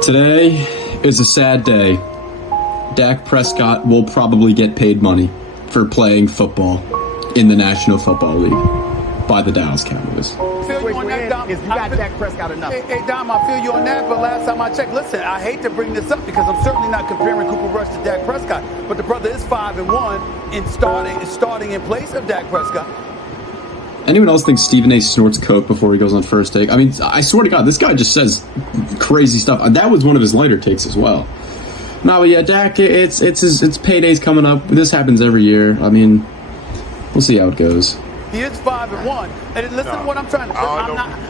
Today is a sad day. Dak Prescott will probably get paid money for playing football in the National Football League by the Dallas Cowboys. Feel you on that, Dom. You got Dak Prescott enough. Hey, Dom, I feel you on that, but last time I checked, listen, I hate to bring this up because I'm certainly not comparing Cooper Rush to Dak Prescott, but the brother is 5-1 in starting in place of Dak Prescott. Anyone else think Stephen A. snorts coke before he goes on First Take? I mean, I swear to God, this guy just says crazy stuff. That was one of his lighter takes as well. No, but yeah, Dak, it's payday's coming up. This happens every year. I mean, we'll see how it goes. He is 5-1, and listen to what I'm trying to say.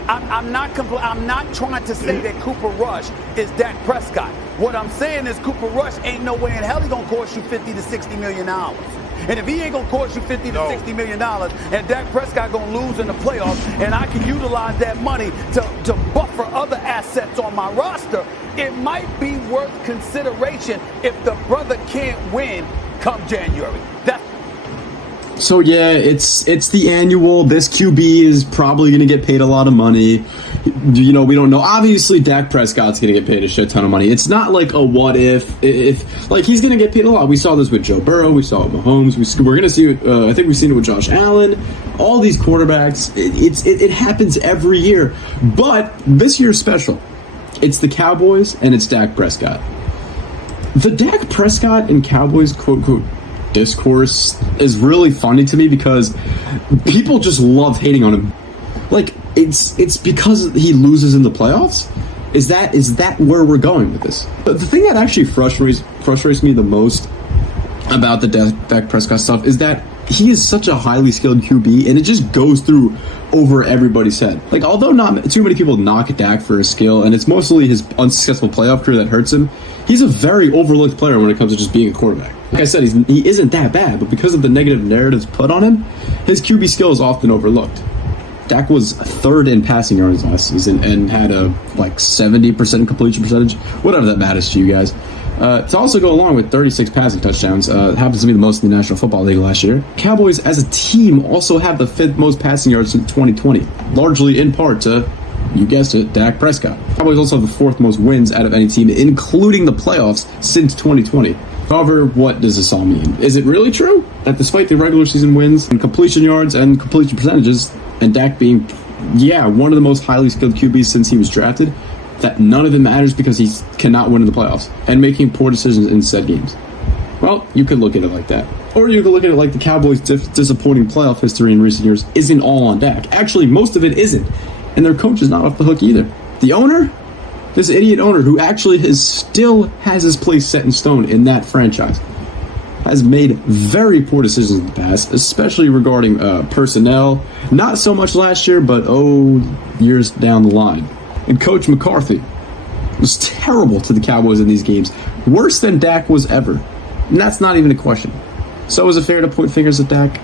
I'm not trying to say that Cooper Rush is Dak Prescott. What I'm saying is Cooper Rush ain't no way in hell he gonna cost you $50 to $60 million. And if he ain't gonna cost you $50 to $60 million, and Dak Prescott gonna lose in the playoffs, and I can utilize that money to buffer other assets on my roster, it might be worth consideration if the brother can't win come January. So yeah, it's the annual. This QB is probably going to get paid a lot of money. You know, we don't know. Obviously, Dak Prescott's going to get paid a shit ton of money. It's not like a what if like he's going to get paid a lot. We saw this with Joe Burrow. We saw it with Mahomes. We're going to see it. I think we've seen it with Josh Allen. All these quarterbacks. It happens every year, but this year's special. It's the Cowboys and it's Dak Prescott. The Dak Prescott and Cowboys quote unquote discourse is really funny to me because people just love hating on him. Like it's because he loses in the playoffs. Is that where we're going with this? But the thing that actually frustrates me the most about the Dak Prescott stuff is that he is such a highly skilled QB, and it just goes through over everybody's head. Like, although not too many people knock Dak for his skill, and it's mostly his unsuccessful playoff career that hurts him, he's a very overlooked player when it comes to just being a quarterback. Like I said, he isn't that bad, but because of the negative narratives put on him, his QB skill is often overlooked. Dak was third in passing yards last season and had a 70% completion percentage, whatever that matters to you guys. To also go along with 36 passing touchdowns, happens to be the most in the National Football League last year. Cowboys, as a team, also have the fifth most passing yards since 2020, largely in part to, you guessed it, Dak Prescott. Cowboys also have the fourth most wins out of any team, including the playoffs, since 2020. However, what does this all mean? Is it really true that despite the regular season wins and completion yards and completion percentages, and Dak being, one of the most highly skilled QBs since he was drafted, that none of it matters because he cannot win in the playoffs and making poor decisions in said games? Well, you could look at it like that. Or you could look at it like the Cowboys' disappointing playoff history in recent years isn't all on Dak. Actually, most of it isn't. And their coach is not off the hook either. The owner, this idiot owner who actually still has his place set in stone in that franchise, has made very poor decisions in the past, especially regarding personnel. Not so much last year, but years down the line. And Coach McCarthy was terrible to the Cowboys in these games. Worse than Dak was ever. And that's not even a question. So is it fair to point fingers at Dak?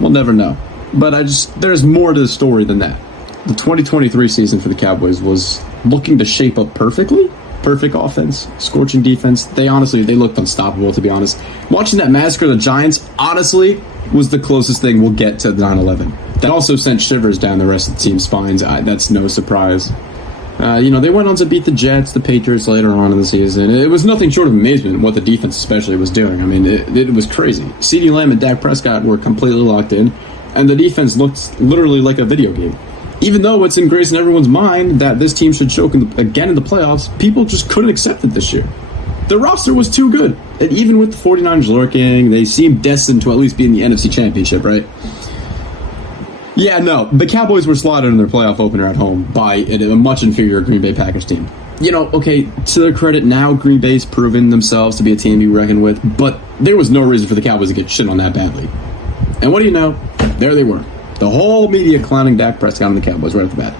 We'll never know. But there's more to the story than that. The 2023 season for the Cowboys was looking to shape up perfectly. Perfect offense, scorching defense. They looked unstoppable, to be honest. Watching that massacre of the Giants, honestly, was the closest thing we'll get to 9/11. That also sent shivers down the rest of the team's spines. That's no surprise. They went on to beat the Jets, the Patriots later on in the season. It was nothing short of amazement what the defense especially was doing. I mean, it was crazy. CeeDee Lamb and Dak Prescott were completely locked in, and the defense looked literally like a video game. Even though it's ingrained in everyone's mind that this team should choke again in the playoffs, people just couldn't accept it this year. The roster was too good, and even with the 49ers lurking, they seemed destined to at least be in the NFC Championship, right? Yeah, no, the Cowboys were slaughtered in their playoff opener at home by a much inferior Green Bay Packers team. To their credit, now Green Bay's proven themselves to be a team to be reckoned with, but there was no reason for the Cowboys to get shit on that badly. And what do you know? There they were. The whole media clowning Dak Prescott on the Cowboys right off the bat.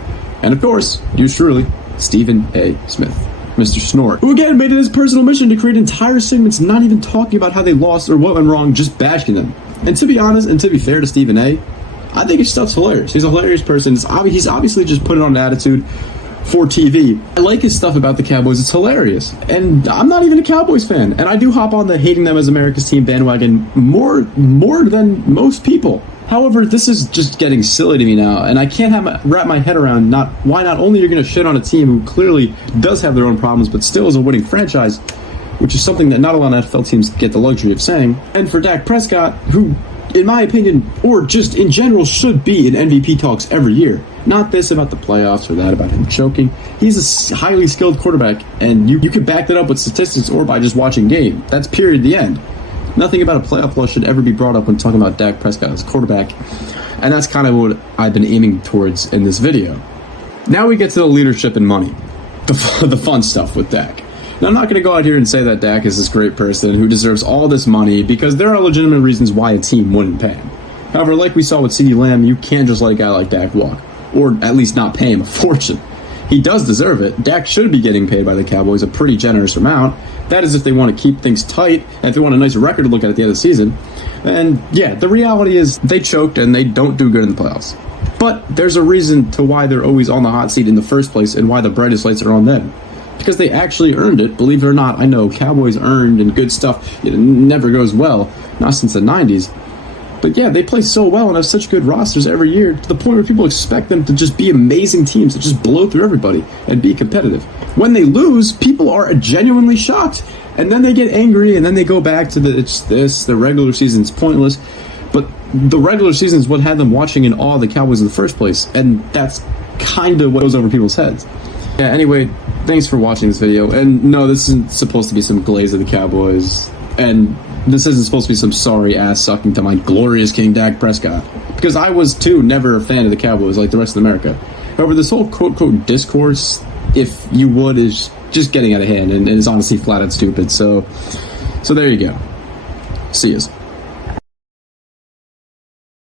And of course, yours truly, Stephen A. Smith, Mr. Snort, who again made it his personal mission to create entire segments not even talking about how they lost or what went wrong, just bashing them. And to be honest, and to be fair to Stephen A., I think his stuff's hilarious. He's a hilarious person. He's obviously just put it on an attitude for TV. I like his stuff about the Cowboys. It's hilarious. And I'm not even a Cowboys fan. And I do hop on the hating them as America's team bandwagon more than most people. However, this is just getting silly to me now, and I can't wrap my head around why not only you're going to shit on a team who clearly does have their own problems, but still is a winning franchise, which is something that not a lot of NFL teams get the luxury of saying, and for Dak Prescott, who, in my opinion, or just in general, should be in MVP talks every year. Not this about the playoffs or that about him choking. He's a highly skilled quarterback, and you could back that up with statistics or by just watching game. That's period, the end. Nothing about a playoff loss should ever be brought up when talking about Dak Prescott as quarterback, and that's kind of what I've been aiming towards in this video. Now we get to the leadership and money, the fun stuff with Dak. Now, I'm not going to go out here and say that Dak is this great person who deserves all this money, because there are legitimate reasons why a team wouldn't pay him. However, like we saw with CeeDee Lamb, you can't just let a guy like Dak walk, or at least not pay him a fortune. He does deserve it. Dak should be getting paid by the Cowboys a pretty generous amount. That is if they want to keep things tight, and if they want a nice record to look at the end of the season. And yeah, the reality is they choked and they don't do good in the playoffs. But there's a reason to why they're always on the hot seat in the first place and why the brightest lights are on them. Because they actually earned it, believe it or not. I know Cowboys earned and good stuff, it never goes well, not since the 90s. But yeah, they play so well and have such good rosters every year to the point where people expect them to just be amazing teams that just blow through everybody and be competitive. When they lose, people are genuinely shocked. And then they get angry and then they go back to the regular season's pointless. But the regular season is what had them watching in awe of the Cowboys in the first place. And that's kind of what goes over people's heads. Yeah, anyway, thanks for watching this video. And no, this isn't supposed to be some glaze of the Cowboys. And this isn't supposed to be some sorry ass sucking to my glorious King Dak Prescott. Because I was, too, never a fan of the Cowboys like the rest of America. However, this whole quote-unquote discourse, if you would, is just getting out of hand and is honestly flat out stupid. So there you go. See yous.